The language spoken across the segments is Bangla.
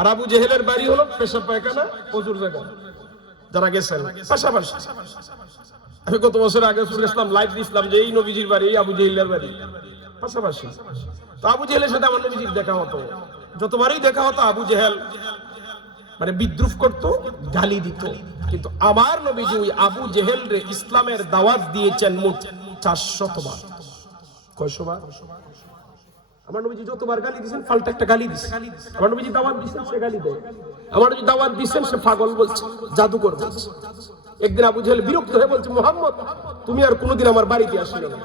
আর আবু জেহেলের বাড়ি হলো পেশাব পায়খানা ওযুর জায়গা। যারা গেছেন পাশাপাশি, আমি কত বছর আগে ইসলাম লাইভ দিছিলাম যে এই নবীজির বাড়ি আবু জেহেলের বাড়ি পাশাপাশি। তো আবু জেহেলের সাথে আমার নবীজির দেখা হতো, যতবারই দেখা হতো আবু জেহেল মানে বিদ্রুপ করত, গালি দিত। কিন্তু আমার নবীজি ওই আবু জেহেল রে ইসলামের দাওয়াত দিয়েছেন মোট 400 বার। কয়শো বার? আমার নবীজি যতবার গালি দিয়েছেন পাল্টা একটা গালি দিয়েছেন। আমার নবীজি দাওয়াত দিয়েছেন, সে গালি দেয়। আমার নবীজি দাওয়াত দিয়েছেন, সে পাগল বলছে, জাদুকর বলছে। একদিন আবু জেহেল বিরক্ত হয়ে বলছে, মুহাম্মদ তুমি আর কোনোদিন আমার বাড়িতে আসিও না,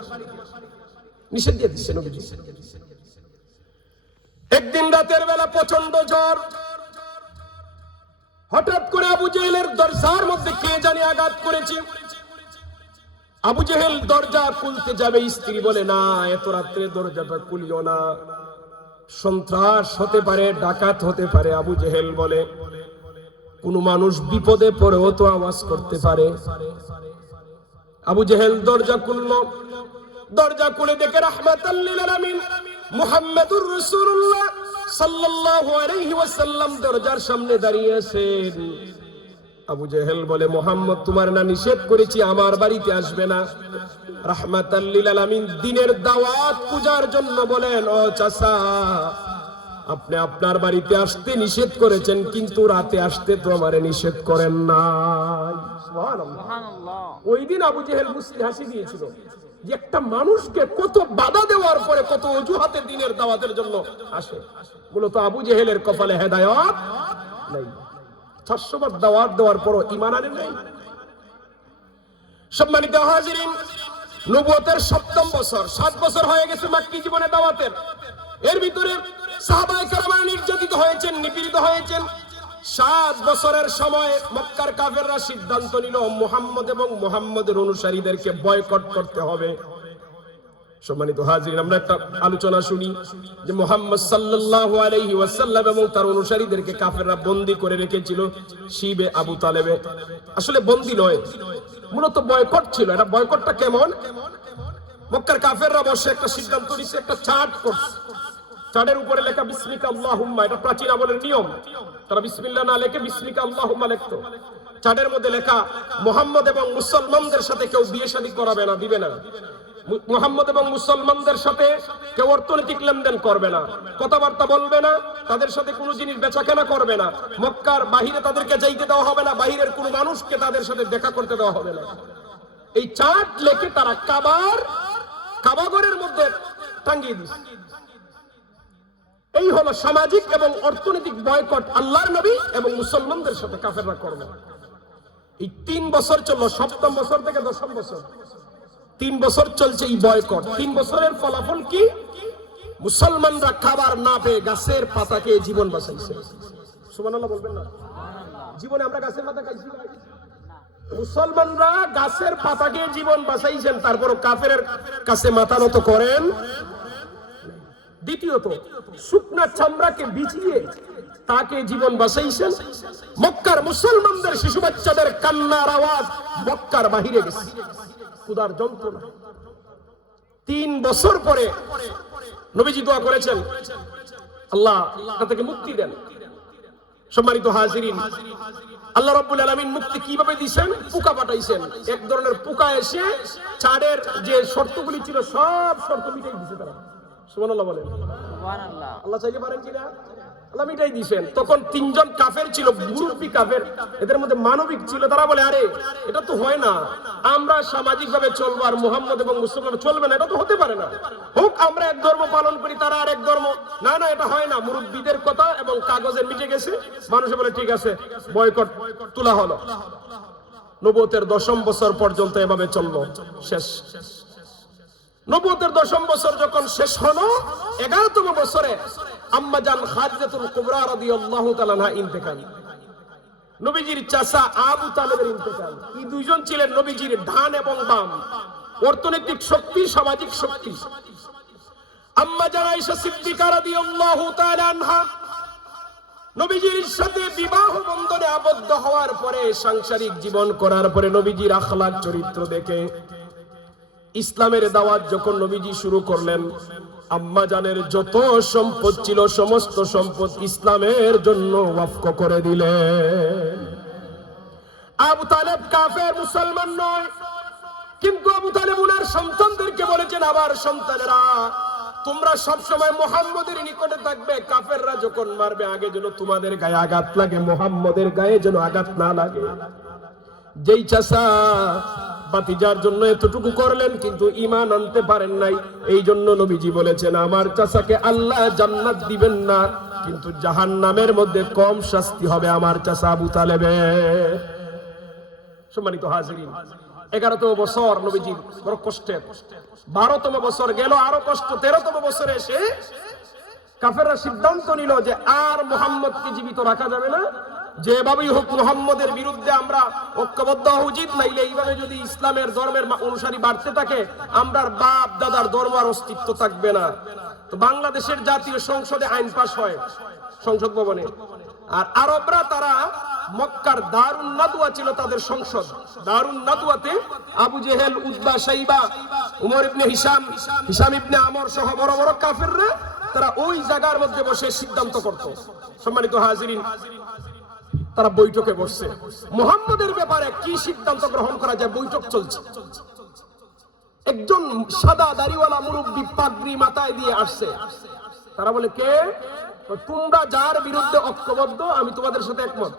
নিষেধ দিয়ে দিচ্ছে নবীজি। একদিন রাতের বেলা প্রচন্ড জ্বর, হঠাৎ করে আবু জেহেলের দরজার মধ্যে কে জানি আঘাত করেছে। আবু জেহেল দরজা খুলতে যাবে, স্ত্রী বলে না এত রাত্রে দরজাটা খুলিও না, সন্ত্রাস হতে পারে, ডাকাত হতে পারে। আবু জেহেল বলে কোন মানুষ বিপদে পড়েও তো আওয়াজ করতে পারে। আবু জেহেল দরজা খুলল, দরজা খুলে দেখে রাহমাতাল লিল আলামিন মুহাম্মাদুর রাসূলুল্লাহ সাল্লাল্লাহু আলাইহি ওয়াসাল্লাম দরজার সামনে দাঁড়িয়ে আছেন। আবু জেহেল বলে মুহাম্মদ তোমার না নিষেধ করেছি আমার বাড়িতে আসবে না? রাহমাতাল লিল আলামিন দিনের দাওয়াত পূজার জন্য বলেন, ও চাচা আপনি আপনার বাড়িতে আসতে নিষেধ করেছেন, কিন্তু রাতে আসতে তো আমারে নিষেধ করেন নাই। সুবহানাল্লাহ। ওই দিন আবু জেহেল মুস্কি হাসি দিয়েছিল যে একটা মানুষকে কত বাধা দেওয়ার পরে কত অজুহাতে দিনের দাওয়াতের জন্য আসে। মূলত আবু জেহেলের কপালে হেদায়েত নাই। 400 বার দাওয়াত দেওয়ার পরও ঈমান আনে নাই। সম্মানিত হাজিরিন, নবুয়তের 7ম বছর, 7 বছর হয়ে গেছে মাক্কি জীবনে দাওয়াতের। এর ভিতরে সাহাবায়ে কেরাম নির্যাতিত হয়েছেন, নিপীড়িত হয়েছেন। 7 বছরের সময় মক্কার কাফেররা সিদ্ধান্ত নিল মুহাম্মদ এবং মুহাম্মদের অনুসারীদেরকে বয়কট করতে হবে। সম্মানিত হাজিরিন, আমরা একটা আলোচনা শুনি যে মুহাম্মদ সাল্লাল্লাহু আলাইহি ওয়াসাল্লাম এবং তার অনুসারীদেরকে কাফেররা বন্দী করে রেখেছিল শিবে আবু তালেবে। আসলে বন্দী নয়, মূলত বয়কট ছিল। এটা বয়কটটা কেমন? মক্কার কাফেররা বসে একটা সিদ্ধান্ত নিছে, একটা চার্ট করছে। চার্টের উপরে লেখা বিসমিকা আল্লাহুম্মা, এটা প্রাচীন আমলের নিয়ম। তারা বিসমিল্লাহ না লেখে বিসমিকা আল্লাহুম্মা লিখতো। চার্টের মধ্যে লেখা মুহাম্মদ এবং মুসলমানদের সাথে কেউ বিয়ে শাদী করাবে না, দিবে না। মুহাম্মদ এবং মুসলমানদের সাথে কেউ অর্থনৈতিক লেনদেন করবে না, কথাবার্তা বলবে না, তাদের সাথে কোনো জিনিস বেচাকেনা করবে না, মক্কার বাহিরে তাদেরকে যাইতে দেওয়া হবে না, বাহিরের কোনো মানুষকে তাদের সাথে দেখা করতে দেওয়া হবে না। এই চার্ট লেখে তারা কাবাগরের মধ্যে টাঙ্গিয়ে দিচ্ছে। এই হলো সামাজিক এবং অর্থনৈতিক বয়কট আল্লাহর নবী এবং মুসলমানদের সাথে কাফেররা করবে। এই 3 বছর চললো, 7ম বছর থেকে 10ম বছর, 3 বছর চলছে এই বয়কট। 3 বছরের ফলাফল কি? মুসলমানরা খাবার না পেয়ে গাছের পাতাকে জীবন বাঁচাইছে। সুবহানাল্লাহ বলবেন না? জীবনে আমরা গাছের পাতা খাইছি? মুসলমানরা গাছের পাতাকে জীবন বাঁচাইছেন, তারপরও কাফেরের কাছে মাথা নত করেন। দ্বিতীয়ত শুকনা চামড়াকে বিছিয়ে তাকে জীবন বাঁচাইছেন। মক্কার মুসলমানদের শিশু বাচ্চাদের কান্নার আওয়াজ মক্কার বাহিরে গেছে, ক্ষুধার যন্ত্রণা। 3 বছর পরে নবীজি দোয়া করেছেন, আল্লাহ এটা থেকে মুক্তি দেন। সম্মানিত হাজিরিন, আল্লাহ রাব্বুল আলামিন মুক্তি কিভাবে দিয়েছেন? পোকা পাঠাইছেন। এক ধরনের পোকা এসে চাঁদের যে শর্তগুলি ছিল সব শর্ত মিটাই দিয়েছে তারা। সুবহানাল্লাহ বলেন। সুবহানাল্লাহ। আল্লাহ চাইলে পারেন কিনা? আল্লাহ মিটাই দিয়েছেন। তখন 3 জন কাফের ছিল, মুরব্বী কাফের, এদের মধ্যে মানবিক ছিল। তারা বলে আরে এটা তো হয় না, আমরা সামাজিক ভাবে চলবো আর মুহাম্মদ এবং মুসলমান চলবে না, এটা তো হতে পারে না। হোক আমরা এক ধর্ম পালন করি, তারা আর এক ধর্ম। না না, এটা হয় না। মুরব্বীদের কথা এবং কাগজে মিটে গেছে। মানুষে বলে ঠিক আছে, বয়কট তোলা হলো। নবুয়তের 10ম বছর পর্যন্ত এভাবে চললো। শেষ নবুয়তের 10ম বছর যখন শেষ হলো, 11তম বছরে আম্মা জান খাদিজাতুল কুবরা রাদিয়াল্লাহু তাআলা আনহা ইন্তেকাল। নবীজির চাচা আবু তালেবের ইন্তেকাল। এই দুইজন ছিলেন নবীজির ডান এবং বাম, অর্থনৈতিক শক্তি, সামাজিক শক্তি। আম্মা জান আয়েশা সিদ্দিকা রাদিয়াল্লাহু তাআলা আনহা নবীজির সাথে বিবাহ বন্ধনে আবদ্ধ হওয়ার পরে, সাংসারিক জীবন করার পরে নবীজির আখলাক চরিত্র দেখে ইসলামের দাওয়াত যখন নবীজি শুরু করলেন, আম্মা জানের যত সম্পদ ছিল সমস্ত সম্পদ ইসলামের জন্য ওয়াকফ করে দিলেন। আবু তালেব কাফের, মুসলমান নয়, কিন্তু আবু তালেব উনার সন্তানদেরকে বলেছেন, আবার সন্তানেরা তোমরা সব সময় মুহাম্মদের নিকটে থাকবে, কাফেররা যখন মারবে আগে যেন তোমাদের গায়ে আঘাত লাগে, মুহাম্মদের গায়ে যেন আঘাত না লাগে। যেই চাচা ভাতিজার জন্য এতটুকু করলেন কিন্তু ঈমান আনতে পারেন নাই, এই জন্য নবীজি বলেছেন আমার চাচাকে আল্লাহ জান্নাত দিবেন না, কিন্তু জাহান্নামের মধ্যে কম শাস্তি হবে আমার চাচা আবু তালেবের। সম্মানিত হাজিরিন, 11তম বছর নবীজির বড় কষ্টের, 12তম বছর গেল আরো কষ্ট, 13তম বছরে এসে কাফেররা সিদ্ধান্ত নিল যে আর মুহাম্মদকে জীবিত রাখা যাবে না, যেভাবেই হোক মুহাম্মদের বিরুদ্ধে আমরা ঐক্যবদ্ধ হওয়া উচিত, নাইলে এইভাবে যদি ইসলামের ধর্মের অনুসারী বাড়তে থাকে আমরার বাপ দাদার ধর্ম আর অস্তিত্ব থাকবে না। তো বাংলাদেশের জাতীয় সংসদে আইন পাস হয় সংসদ ভবনে, আর আরবরা তারা মক্কার দারুন নাদওয়া ছিল তাদের সংসদ, দারুন নাদওয়াতে আবু জেহেল, উতবা, শাইবা, উমর ইবনে হিশাম, হিশাম ইবনে আমর সহ বড় বড় কাফেররা তারা ওই জায়গার মধ্যে বসে সিদ্ধান্ত করত। সম্মানিত হাজিরিন, তারা বৈঠকে বসছে, মুহাম্মদের ব্যাপারে কি সিদ্ধান্ত গ্রহণ করা যায় বৈঠক চলছে। একজন সাদা দাড়িওয়ালা মুরব্বি পাগড়ি মাথায় দিয়ে আসছে, তারা বলে কে? তোমরা যার বিরুদ্ধে ঐক্যবদ্ধ আমি তোমাদের সাথে একমত।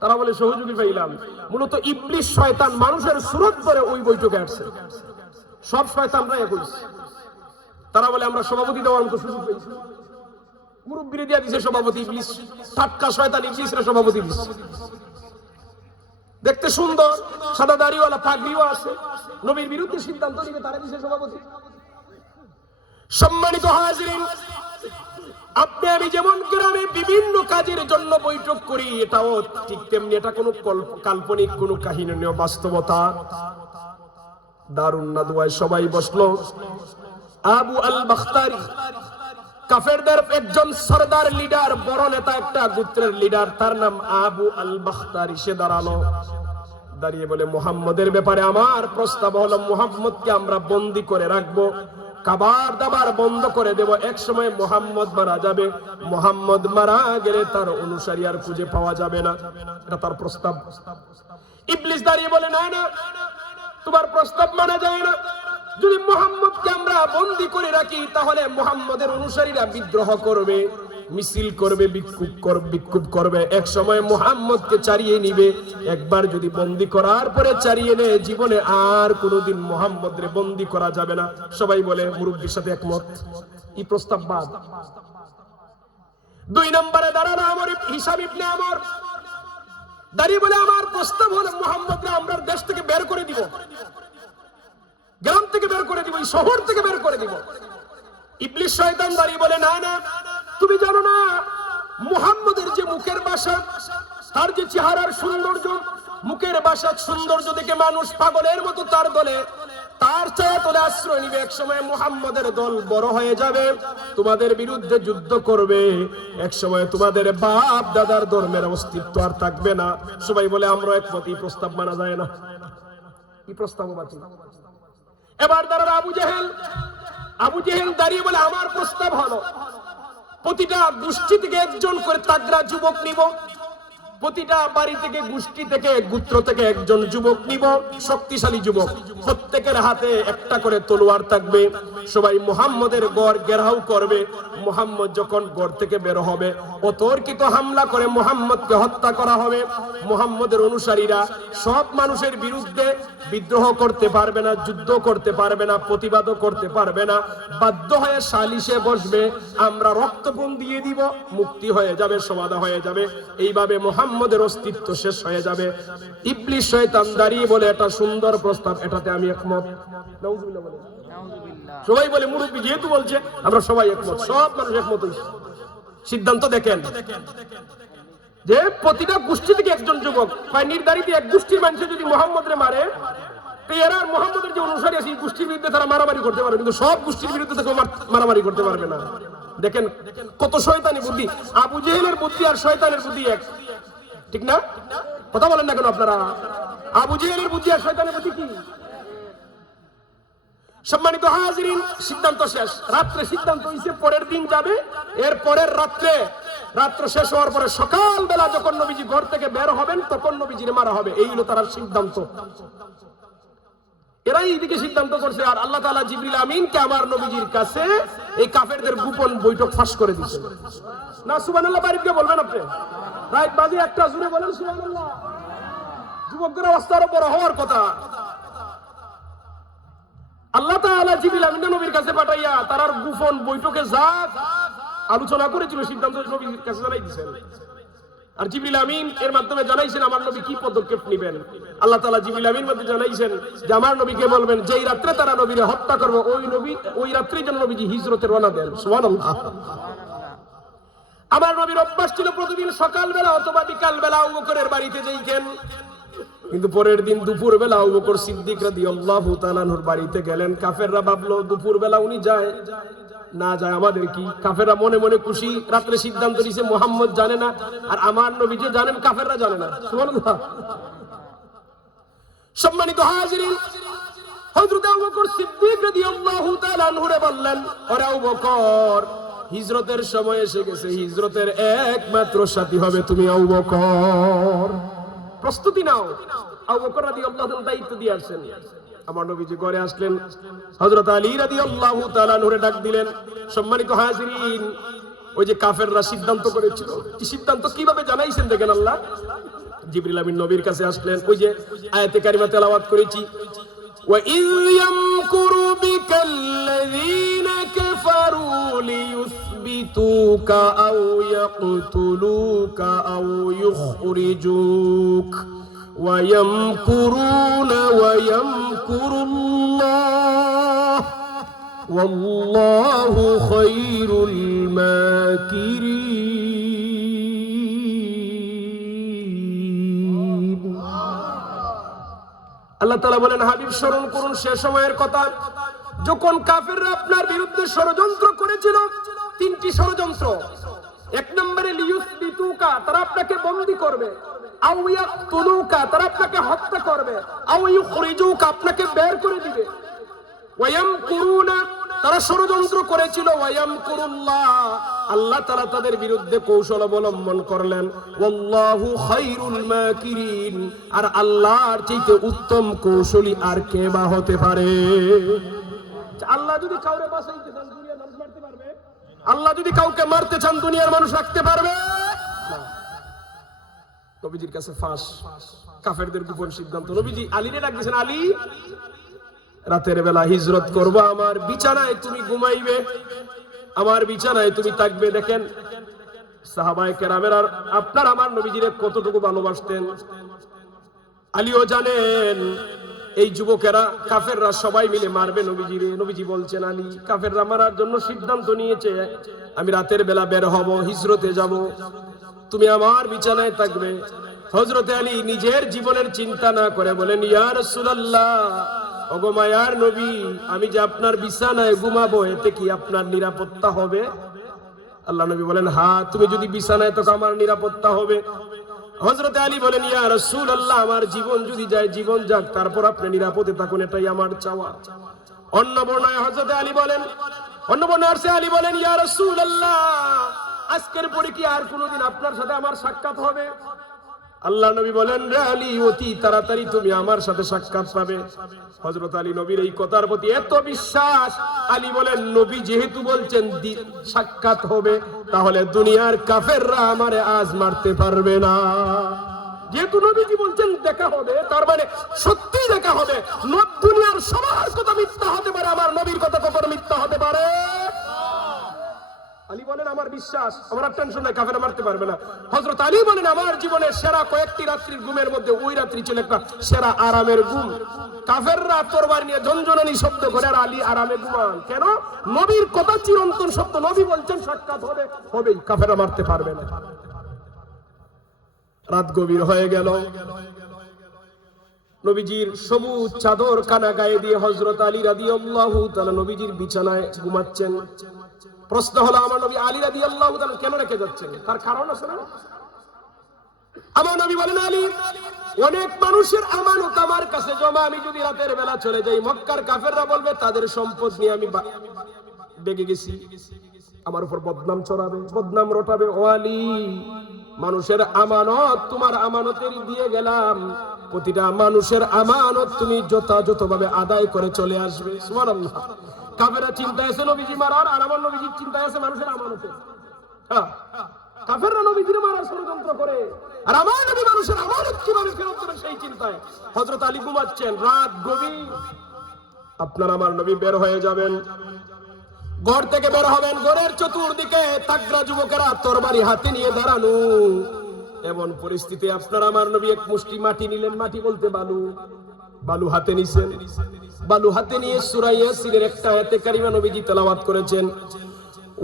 তারা বলে সহযোগী পাইলাম। মূলত ইবলিস শয়তান মানুষের সুরত করে ওই বৈঠকে আসছে, সব শয়তানরা একই। তারা বলে আমরা সভাপতি দেওয়ার মতো সুযোগ পেয়েছি, মুরব্বিরে দিয়া দিছে সভাপতি, ইবলিস টাটকা শয়তান ইবলিসের সভাপতি দিছে। দেখতে সুন্দর, সাদা দাড়িওয়ালা, পাগড়িও আছে, নবীর বিরুদ্ধে সিদ্ধান্ত নিবে তারা দিছে সভাপতি। সম্মানিত হাজিরিন, আপনি আমি যেমন গ্রামে বিভিন্ন কাজের জন্য বৈঠক করি, এটাও ঠিক তেমনি, এটা কোনো কাল্পনিক কোনো কাহিনী নয়, বাস্তবতা। দারুন নাদওয়ায় সবাই বসলো। আবু আল বাখতারি কাফেরদের একজন সরদার, লিডার, বড় নেতা, একটা গোত্রের লিডার, তার নাম আবু আল বাখতারি। সে দাঁড়ালো, দাঁড়িয়ে বলে মুহাম্মদের ব্যাপারে আমার প্রস্তাব হলো মুহাম্মদকে আমরা বন্দী করে রাখবো, খাবার দাবার বন্ধ করে দেব, এক সময় মুহাম্মদ মারা যাবে, মুহাম্মদ মারা গেলে তার অনুসারী আর খুঁজে পাওয়া যাবে না। এটা তার প্রস্তাব। ইবলিস দাঁড়িয়ে বলে না না, তোমার প্রস্তাব মানা যায় না। যদি মুহাম্মদকে আমরা বন্দী করে রাখি তাহলে মুহাম্মদের অনুসারীরা বিদ্রোহ করবে, মিছিল করবে, বিক্ষোভ করবে, এক সময় মুহাম্মদকে ছাড়িয়ে নিবে। একবার যদি বন্দী করার পরে ছাড়িয়ে নেয়, জীবনে আর কোনোদিন মুহাম্মদরে বন্দী করা যাবে না। সবাই বলে মুরব্বির সাথে একমত, এই প্রস্তাব বাদ। 2 নম্বরে দাঁড়ানো আমর, হিশাম ইবনে আমর দাঁড়িয়ে বলে আমার প্রস্তাব হলো মুহাম্মদরে আমরা দেশ থেকে বের করে দিব, গ্রাম থেকে বের করে দিব, এই শহর থেকে বের করে দিব। ইবলিস শয়তান দাঁড়িয়ে বলে না না, তুমি জানো না মুহাম্মদের যে মুখের ভাষা, তার যে চেহারার সৌন্দর্য, মুখের ভাষা সৌন্দর্য দেখে মানুষ পাগলের মতো তার দলে, তার ছায়া তলে আশ্রয় নিবে। এক সময় মুহাম্মদের দল বড় হয়ে যাবে, তোমাদের বিরুদ্ধে যুদ্ধ করবে, এক সময় তোমাদের বাপ দাদার ধর্মের অস্তিত্ব আর থাকবে না। সবাই বলে আমরা একমত, এই প্রস্তাব মানা যায় না, এই প্রস্তাব বাতিল। এবার দাঁড়ানো আবু জেহেল, আবু জেহেল দাঁড়িয়ে বলে আমার প্রস্তাব হলো প্রতিটা গোষ্ঠী থেকে একজন করে তাগড়া যুবক নিব, প্রতিটা বাড়ি থেকে, গোষ্ঠী থেকে, গোত্র থেকে একজন যুবক নিব, শক্তিশালী যুবক, প্রত্যেকের হাতে একটা করে তলোয়ার থাকবে। সবাই মুহাম্মদের গড় ঘেরাও করবে। মুহাম্মদ যখন গড় থেকে বের হবে অতর্কিত হামলা করে মুহাম্মদকে হত্যা করা হবে। মুহাম্মদের অনুসারীরা সব মানুষের বিরুদ্ধে বিদ্রোহ করতে পারবে না, যুদ্ধ করতে পারবে না, প্রতিবাদও করতে পারবে না, বাধ্য হয়ে সালিশে বসবে, আমরা রক্তপণ দিয়ে দিব, মুক্তি হয়ে যাবে, সমাধা হয়ে যাবে। এইভাবে মুহাম্মদের অস্তিত্ব শেষ হয়ে যাবে। ইবলিস শয়তান দাঁড়িয়ে বলে এটা সুন্দর প্রস্তাব, এটাতে আমি একমত। নাউজুবিল্লাহ বলে, সবাই বলে মুরব্বি যেহেতু বলছে আমরা সবাই একমত, সব মানুষ একমত হইছে। সিদ্ধান্ত দেখেন যে প্রতিটা গোষ্ঠী থেকে একজন যুবক, নির্ধারিত এক গোষ্ঠীর মানুষ যদি মুহাম্মদরে মারে, তো এরা মুহাম্মদের যে অনুসারী আছে এই গোষ্ঠীর বিরুদ্ধে তারা মারামারি করতে পারবে, কিন্তু সব গোষ্ঠীর বিরুদ্ধে তো মারামারি করতে পারবে না। দেখেন কত শয়তানি বুদ্ধি। আবু জেহেলের বুদ্ধি আর শয়তানের বুদ্ধি এক, ঠিক না? কথা বলেন না কেন আপনারা? আবু জেহেলের বুদ্ধি আর শয়তানের বুদ্ধি কি? সম্মানিত হাজিরিন, সিদ্ধান্ত শেষ। রাত্রে সিদ্ধান্ত হইছে পরের দিন যাবে, এর পরের রাত্র শেষ হওয়ার পরে সকালবেলা যখন নবীজি ঘর থেকে বের হবেন তখন নবীজির মারা হবে। এই হলো তার সিদ্ধান্ত। এরাই এইদিকে সিদ্ধান্ত করছে, আর আল্লাহ তাআলা জিবরিল আমিনকে আমার নবীজির কাছে এই কাফেরদের গোপন বৈঠক ফাঁস করে দিয়েছে। না সুবহানাল্লাহ বাড়িতে বলবেন আপনি? রাত বাজে একটা, জুড়ে বলেন সুবহানাল্লাহ। যুবকদের অবস্থা আরো বড় হওয়ার কথা। আল্লাহ তাআলা জিবরিল আমিন নবীর কাছে পাঠাইয়া তার গোপন বৈঠকে যা আলোচনা করেছিল সিদ্ধান্ত নবীর কাছে জানাই দিয়েছেন। আর জিবরিল আমিন এর মাধ্যমে জানাইছেন আমার নবী কি পদক্ষেপ নেবেন। আল্লাহ তাআলা জিবরিল আমিন মধ্যে জানাইছেন যে আমার নবীকে বলবেন যেই রাত্রে তারা নবীরে হত্যা করবে ওই রাত্রেই যেন নবীজি হিজরতে রওনা দেন। সুবহানাল্লাহ। আমার নবীর অভ্যাস ছিল প্রতিদিন সকালবেলা অথবা বিকালবেলা আবু বকরের বাড়িতে যাইতেন, কিন্তু পরের দিন দুপুর বেলা আবু বকর সিদ্দিক রাদিয়াল্লাহু তাআলা আনহুর বাড়িতে গেলেন। কাফেররা ভাবলো দুপুর বেলা উনি যায় না যায় আমাদের কি। কাফেররা মনে মনে খুশি, রাত্রে সিদ্ধান্ত নিয়েছে মুহাম্মদ জানে না আর আমার নবী যে জানেন কাফেররা জানে না। সুবহানাল্লাহ। সম্মানিত হাজিরিন, হযরত আবু বকর সিদ্দিক রাদিয়াল্লাহু তাআলা আনহুরে বললেন, ওরে আবু বকর, হিজরতের সময় এসে গেছে, হিজরতের একমাত্র সাথী হবে তুমি আবু বকর, প্রস্তুতি নাও। আবু বকর রাদিয়াল্লাহু তাআলা দায়িত্ব দিয়ে আসেন। আমার নবীজি ঘরে আসলেন, হযরত আলী রাদিয়াল্লাহু তাআলা নূরে ডাক দিলেন। সম্মানিত হাজিরিন, ওই যে কাফেররা সিদ্ধান্ত করেছিল, এই সিদ্ধান্ত কিভাবে জানাইছেন দেখেন আল্লাহ। জিবরিল আমিন নবীর কাছে আসলেন, ওই যে আয়াতে কারিমা তেলাওয়াত করেছি, ওয়া ইয ইয়ামকুরু বিকাল্লাযীনা কাফারু লিয়ুসবিতুকা আও ইয়াকতুলুকা আও ইউখরিজুক وَيَمْكُرُونَ وَيَمْكُرُ اللَّهُ وَاللَّهُ خَيْرُ الْمَاكِرِينَ। আল্লাহ তাআলা বলেন, হাবিব স্মরণ করুন সে সময়ের কথা যখন কাফেররা আপনার বিরুদ্ধে ষড়যন্ত্র করেছিল। তিনটি ষড়যন্ত্র। এক নম্বরে লিয়ুসবিতুকা, তারা আপনাকে বন্দী করবে, আও ইয়াকতুলুকা, তারা আপনাকে হত্যা করবে, আও ইউখরিজুকা, আপনাকে বের করে দিবে। ওয়ায়ামকুরুনা, তারা ষড়যন্ত্র করেছিল, ওয়ায়ামকুরুল্লাহ, আল্লাহ তাআলা তাদের বিরুদ্ধে কৌশল অবলম্বন করলেন। ওয়াল্লাহু খায়রুল মাকিরিন, আর আল্লাহর চাইতে উত্তম কৌশলী আর কে বা হতে পারে? আল্লাহ যদি কাউকে বাঁচাইতে চান দুনিয়ার মানুষ মারতে পারবে? আল্লাহ যদি কাউকে মারতে চান দুনিয়ার মানুষ রাখতে পারবে? নবীজির কাছে ফাঁস, কাফেরদের গোপন সিদ্ধান্ত। নবীজি আলীরে ডাক দিয়েছেন, আলী, রাতের বেলা হিজরত করব, আমার বিছানায় তুমি ঘুমাইবে, আমার বিছানায় তুমি থাকবে। দেখেন সাহাবায়ে কেরামের আর আপনার আমার নবীজিরে কতটুকু ভালোবাসতেন। আলীও জানেন এই যুবকেরা কাফেররা সবাই মিলে মারবে নবীজিরে। নবীজি বলছেন, আলী, কাফেররা মারার জন্য সিদ্ধান্ত নিয়েছে, আমি রাতের বেলা বের হব, হিজরতে যাব, তুমি আমার বিছানায় থাকবে। হযরতে আলী নিজের জীবনের চিন্তা না করে বলেন, ইয়া রাসূলুল্লাহ, ওগো মায়ার নবী, আমি যে আপনার বিছানায় ঘুমাবো এতে কি আপনার নিরাপত্তা হবে? আল্লাহ নবী বলেন, হ্যাঁ, তুমি যদি বিছানায় থাকো আমার নিরাপত্তা হবে। হযরতে আলী বলেন, ইয়া রাসূলুল্লাহ, আমার জীবন যদি যায় জীবন যাক, তারপর আপনি নিরাপদে থাকুন, এটাই আমার চাওয়া। অন্য বর্ণনায় হযরতে আলী বলেন, অন্য বর্ণনায় আলী বলেন, ইয়া রাসূলুল্লাহ, আজকের পরে কি আর কোনোদিন আপনার সাথে আমার সাক্ষাৎ হবে? আল্লাহ নবী বলেন, রে আলী, অতি তাড়াতাড়ি তুমি আমার সাথে সাক্ষাৎ পাবে। হযরত আলী নবীর এই কথার প্রতি এত বিশ্বাস, আলী বলেন, নবী যেহেতু বলছেন সাক্ষাৎ হবে, তাহলে দুনিয়ার কাফেররা আমারে আজ মারতে পারবে না। যেহেতু নবীজি বলছেন দেখা হবে, তার মানে সত্যি দেখা হবে। দুনিয়ার সবার কথা মিথ্যা হতে পারে, আমার নবীর কথা কখনো মিথ্যা হতে পারে? আলী বলেন, আমার বিশ্বাস, আমার আর টেনশন নাই, কাফেররা মারতে পারবে না। হযরত আলী বলেন, আমার জীবনের সেরা কয়েকটি রাত্রির ঘুমের মধ্যে ওই রাত্রি ছিল একটা সেরা আরামের ঘুম। কাফেররা তরবারি নিয়ে ঝনঝনানি শব্দ করে, আর আলী আরামে ঘুমান। কেন? নবীর কথা চিরন্তন সত্য, নবী বলছেন সাক্ষাৎ হবে, হবেই, কাফেররা মারতে পারবে না। রাত গভীর হয়ে গেল, নবীজির সবুজ চাদর কানা গায়ে দিয়ে হযরত আলী রাদিয়াল্লাহু তাআলা নবীজির বিছানায় ঘুমাচ্ছেন। প্রশ্ন হলো, আমার নবী আলী রাদিয়াল্লাহু তাআলা কেন রেখে যাচ্ছেন? তার কারণ আছে না? আমার নবী বলেন, আলী, অনেক মানুষের আমানত আমার কাছে জমা, আমি যদি রাতের বেলা চলে যাই, মক্কার কাফেররা বলবে তাদের সম্পদ নিয়ে আমি বেগে গেছি, আমার উপর বদনাম ছড়াবে, বদনাম রটাবে। ও আলী, মানুষের আমানত তোমার আমানতের দিয়ে গেলাম, প্রতিটা মানুষের আমানত তুমি যথাযথভাবে আদায় করে চলে আসবে। সুবহানাল্লাহ। কাফেররা চিন্তায় আছে নবীজি মারার, আর আমার নবীজির চিন্তায় আছে মানুষের আমানতের। হ্যাঁ, কাফেররা নবীজির মারার ষড়যন্ত্র করে, আর আমার নবী মানুষের আমানত কিভাবে ফেরত দেবেন সেই চিন্তায়। হযরত আলী ঘুমাচ্ছেন, রাত গভীর, আপনার আমার নবী বের হয়ে যাবেন, ঘর থেকে বের হবেন, ঘরের চতুর্দিকে তাগড়া যুবকেরা তরবারি হাতে নিয়ে দাঁড়ানো। এমন পরিস্থিতি আপনার আমার নবী এক মুষ্টি মাটি নিলেন, মাটি বলতে বালু, বালু হাতে নিছেন, বালু হাতে নিয়ে সূরা ইয়াসিনের একটা আয়াতে কারিমা নবীজি তেলাওয়াত করেছেন,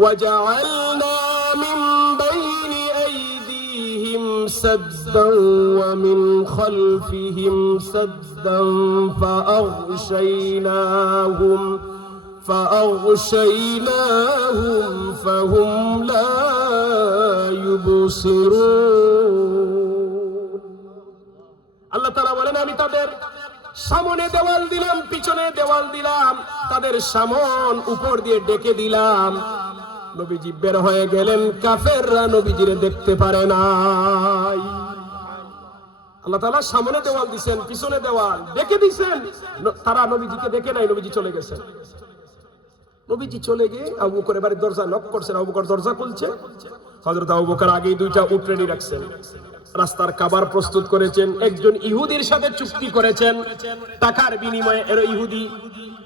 ওয়াজআলনা মিন বাইনি আইদিহিম সাদদান ওয়া মিন খালফিহিম সাদদান فأغشيناهم فهم لا يبصرون। আল্লাহ তাআলা বলেন, আমি তাদের সামনে দেওয়াল দিলাম, পিছনে দেওয়াল দিলাম, তাদের সামন উপর দিয়ে ডেকে দিলাম। নবীজি বের হয়ে গেলেন, কাফেররা নবীজিরে দেখতে পারে নাই। আল্লাহ তাআলা সামনে দেওয়াল দিবেন, পিছনে দেওয়াল ডেকে দিবেন, তারা নবীজিকে দেখে নাই, নবীজি চলে গেছেন। নবীজি চলে গিয়ে আবু বকরের বাড়ির দরজা নক করছেন, আবু বকর দরজা খুলছে। হযরত আবু বকর আগেই দুইটা উট রেডি রাখছেন, রাস্তার খাবার প্রস্তুত করেছেন। একজন ইহুদির সাথে চুক্তি করেছেন টাকার বিনিময়ে, এর ইহুদি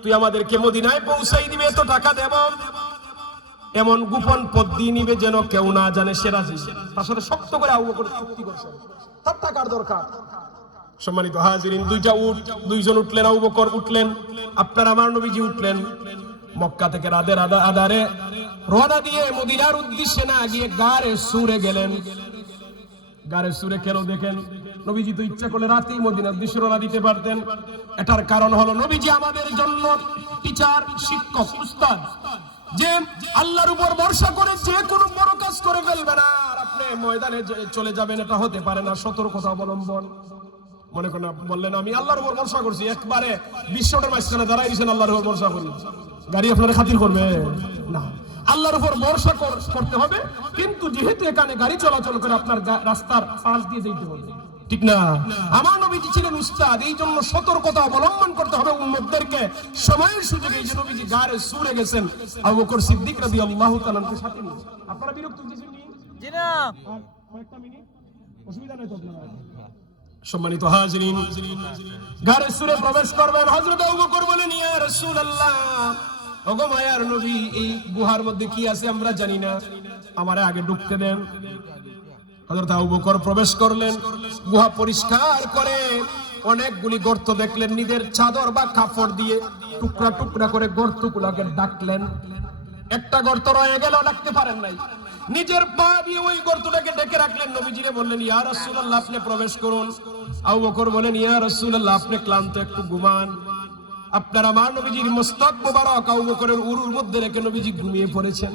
তুই আমাদেরকে মদিনায় পৌঁছাই দিবে, এত টাকা দেব, এমন গোপন পদ্ধতি নিবে যেন কেউ না জানে, সে রাজি। তার সাথে শক্ত করে আবু বকর চুক্তি করছেন, তার টাকার দরকার। সম্মানিত হাজিরিন, দুইটা উট, দুইজন উঠলেন, আবু বকর উঠলেন, আপনার আমার নবীজি উঠলেন। মক্কা থেকে রাতের আধারে রওনা দিয়ে মদিনার উদ্দেশ্যে না গিয়ে গারে সুরে গেলেন। গারে সুরে কেন দেখেন, নবীজি তো ইচ্ছা করলে রাতেই মদিনার উদ্দেশ্যে রওনা দিতে পারতেন। এটার কারণ হলো নবীজি আমাদের জন্য টিচার, শিক্ষক, উস্তাদ, যে আল্লাহর উপর ভরসা করে যে কোনো বড় কাজ করে ফেলবে না আর আপনি ময়দানে চলে যাবেন, এটা হতে পারে না। সতর্কতা অবলম্বন। মনে করেন বললেন আমি আল্লাহর উপর ভরসা করছি, একবারে বিশ্বটার মাঝখানে দাঁড়াই দিয়েছেন, আল্লাহর উপর ভরসা করি, গাড়ি আপনারা খাতির করবে না। আল্লাহর উপর ভরসা করতে হবে, কিন্তু যেহেতু এখানে গাড়ি চলাচল করে আপনার রাস্তার পাশ দিয়ে যেতে হবে, ঠিক না? আমার নবীজি ছিলেন উস্তাদ, এই জন্য সতর্কতা অবলম্বন করতে হবে উম্মতদেরকে। সময়ের সুযোগে এই যে নবীজি গারে সুরে গেছেন, আবু বকর সিদ্দিক রাদিয়াল্লাহু তাআলা কে সাথে নিয়ে। আপনারা বিরক্ত হচ্ছেন নি? জি না, আর কয়েকটা মিনিট অসুবিধা নেই তো আপনারা। সম্মানিত হাজিরিন, গারে সুরে প্রবেশ করবেন। হযরত আবু বকর বলেন, ইয়া রাসূলুল্লাহ, ওগো মায়ার নবী, এই গুহার মধ্যে কি আছে আমরা জানি না, আমারে আগে ঢুকতে দেন। হযরত আবু বকর প্রবেশ করলেন, গুহা পরিষ্কার করে অনেকগুলি গর্ত দেখলেন, নিজের চাদর বা কাপড় দিয়ে টুকরা টুকরা করে গর্তগুলোকে ডাকলেন। একটা গর্ত রয়ে গেল, ডাকতে পারেন নাই, নিজের পা দিয়ে ওই গর্তটাকে ডেকে রাখলেন। নবীজিরে বললেন, ইয়া রাসূলুল্লাহ, আপনি প্রবেশ করুন। আবু বকর বলেন, ইয়া রাসূলুল্লাহ, আপনি ক্লান্ত, একটু ঘুমান। আপনার আমার নবীজির মস্তক মোবারক আবু বকরের উরুর মধ্যে রেখে নবীজি ঘুমিয়ে পড়েছেন।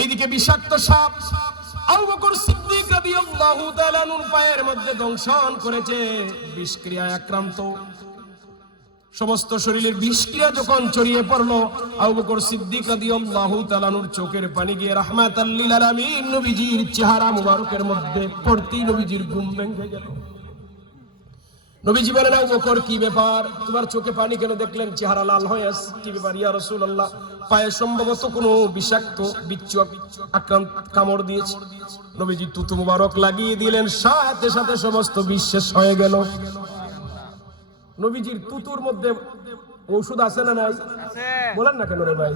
এইদিকে বিষাক্ত সাপ আবু বকর সিদ্দিক রাদিয়াল্লাহু তাআলা আনহুর পায়ের মধ্যে দংশন করেছে। বিষক্রিয়ায় আক্রান্ত, সমস্ত শরীরের বিষক্রিয়া যখন ছড়িয়ে পড়লো, আবু বকর সিদ্দিক রাদিয়াল্লাহু তাআলা আনহুর চোখের পানি গিয়ে রাহমাতাল লিল আলামিন নবীজির চেহারা মুবারকের মধ্যে পড়তেই নবীজির ঘুম ভেঙে গেল। নবীজি বলেন, আবু বকর কি ব্যাপার, তোমার চোখে পানি কেন? দেখলেন চেহারা লাল হয়ে আছে, কি ব্যাপার? ইয়া রাসূলুল্লাহ, পায়ে সম্ভবত কোনো বিষাক্ত বিচ্ছু আক্রান্ত কামড় দিয়েছে। নবীজি থুতু মুবারক লাগিয়ে দিলেন, সাথে সাথে সমস্ত বিষ শেষ হয়ে গেল। নবীজির থুতুর মধ্যে ঔষধ আছে না নাই? বলেন না কেন রে ভাই?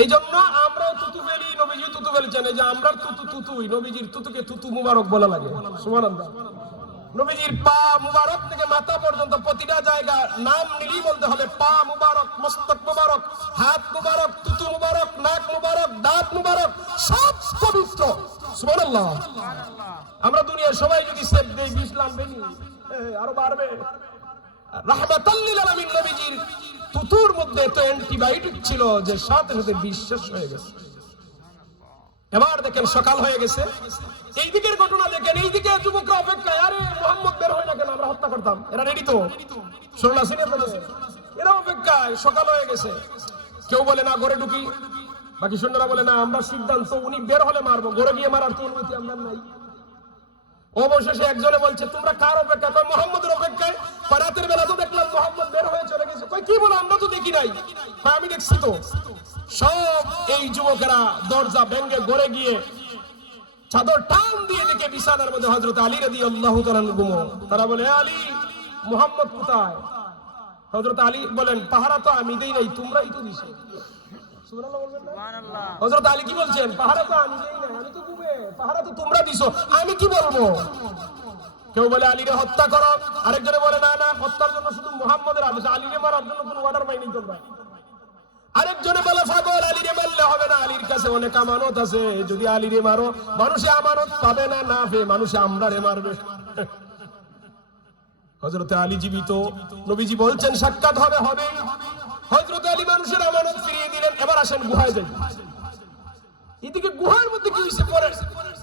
এই জন্য আমরাও থুতু ফেলি, নবীজি থুতু ফেলছেন, এই যে আমরা থুতুই, নবীজির থুতুকে থুতু মুবারক বলা লাগে। সুবহানাল্লাহ। নবীজির পা মুবারক থেকে মাথা পর্যন্ত প্রতিটা জায়গা নাম নিলেই বলতে হবে, পা মুবারক, মস্তক মুবারক, হাত মুবারক, থুতু মুবারক, নাক মুবারক, দাঁত মুবারক, সব পবিত্র। সুবহানাল্লাহ। আমরা দুনিয়ার সবাই যদি সেব দেই, ইসলাম বেনি আরো বাড়বে। রাহমাতাল লিল আলামিন নবীজির থুতুর মধ্যে তো অ্যান্টিবায়োটিক ছিল যে সাথে সাথে বিষ শেষ হয়ে গেছে। এবার দেখেন সকাল হয়ে গেছে, এই দিকের ঘটনা দেখেন, এই দিকে এইদিকে যুবকরা অপেক্ষায়, আরে মুহাম্মদ বের হয় না কেন, আমরা হত্যা করতাম। এরা রেডি তো, শুনুন আসেনি আপনাদের, এরা অপেক্ষায়, সকাল হয়ে গেছে। কেউ বলে না ঘরে ঢুকি, বাকি সৈন্যরা বলে না আমরা সিদ্ধান্ত উনি বের হলে মারবো, ঘরে গিয়ে মারার তো অনুমতি আমরা নাই। অবশেষে একজনে বলছে তোমরা কার অপেক্ষা? কয় মুহাম্মদের অপেক্ষায়। রাতের বেলা তো দেখলাম মুহাম্মদ বের হয়ে চলে গেছে। কয় কি বলো, আমরা তো দেখি নাই। কয় আমি দেখছি তো। সব এই যুবকেরা দরজা ভেঙে ঘরে গিয়ে চাদর টান দিয়ে দেখে বিছানার মধ্যে হযরত আলী রাদিয়াল্লাহু তাআলা ঘুমো। তারা বলে আলী মুহাম্মদ কোথায়? হযরত আলী বলেন পাহারা তো আমি দেই নাই, তোমরাই তো দিছো। সুবহানাল্লাহ বলবেন না? সুবহানাল্লাহ। হযরত আলী কি বলছেন? পাহারা তো আমি দেই নাই, আমি তো ঘুমে, পাহারা তো তোমরা দিছো, আমি কি বলবো? কেউ বলে আলীরে হত্যা করো, আরেকজনে বলে না না, হত্যার জন্য শুধু মুহাম্মদের আদেশ, আলীরে মারার জন্য কোনো অর্ডার পাইনি তোমরা। আরেকজনে বলে পাগল, আলীরে মারলে হবে না, আলীর কাছে অনেক আমানত আছে, যদি আলীরে মারো মানুষে আমানত পাবে না, না পেয়ে মানুষে আমরারে মারবে। হযরত আলী জীবিত, নবীজি বলছেন সাক্ষাৎ হবে, হবে। হযরত আলী মানুষের আমানত ফিরিয়ে দিলেন। এবার আসেন গুহায় যাই। এদিকে গুহার মধ্যে কি হইছে?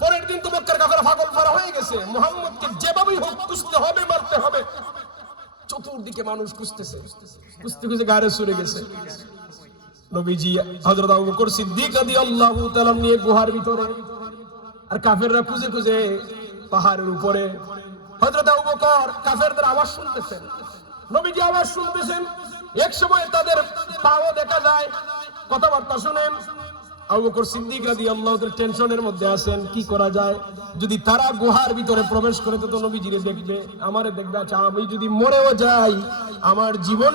পরের দিন তো মক্কার কাফেররা পাগল ভরা হয়ে গেছে, মুহাম্মদকে যেভাবেই হোক খুঁজতে হবে, মারতে হবে। চতুর্দিকে মানুষ খুঁজতেছে, খুঁজতে খুঁজে গায়ে সরে গেছে। নবীজি হযরত আবু বকর সিদ্দিক রাদিয়াল্লাহু তাআলা নিয়ে গুহার ভিতরে, আর কাফেররা খুঁজে খুঁজে পাহাড়ের উপরে। হযরত আবু বকর কাফেরদের আওয়াজ শুনতেছেন, নবীজি আওয়াজ শুনতেছেন। এক সময় তাদের পাও দেখা যায়, কথাবার্তা শুনেন। আবু বকর সিদ্দিক রাদিয়াল্লাহু তাআলা টেনশনের মধ্যে আছেন, কি করা যায়? যদি তারা গুহার ভিতরে প্রবেশ করে তো নবীজিরে দেখবে, আমারে দেখবে। আচ্ছা আমি যদি মরেও যাই, আমার জীবন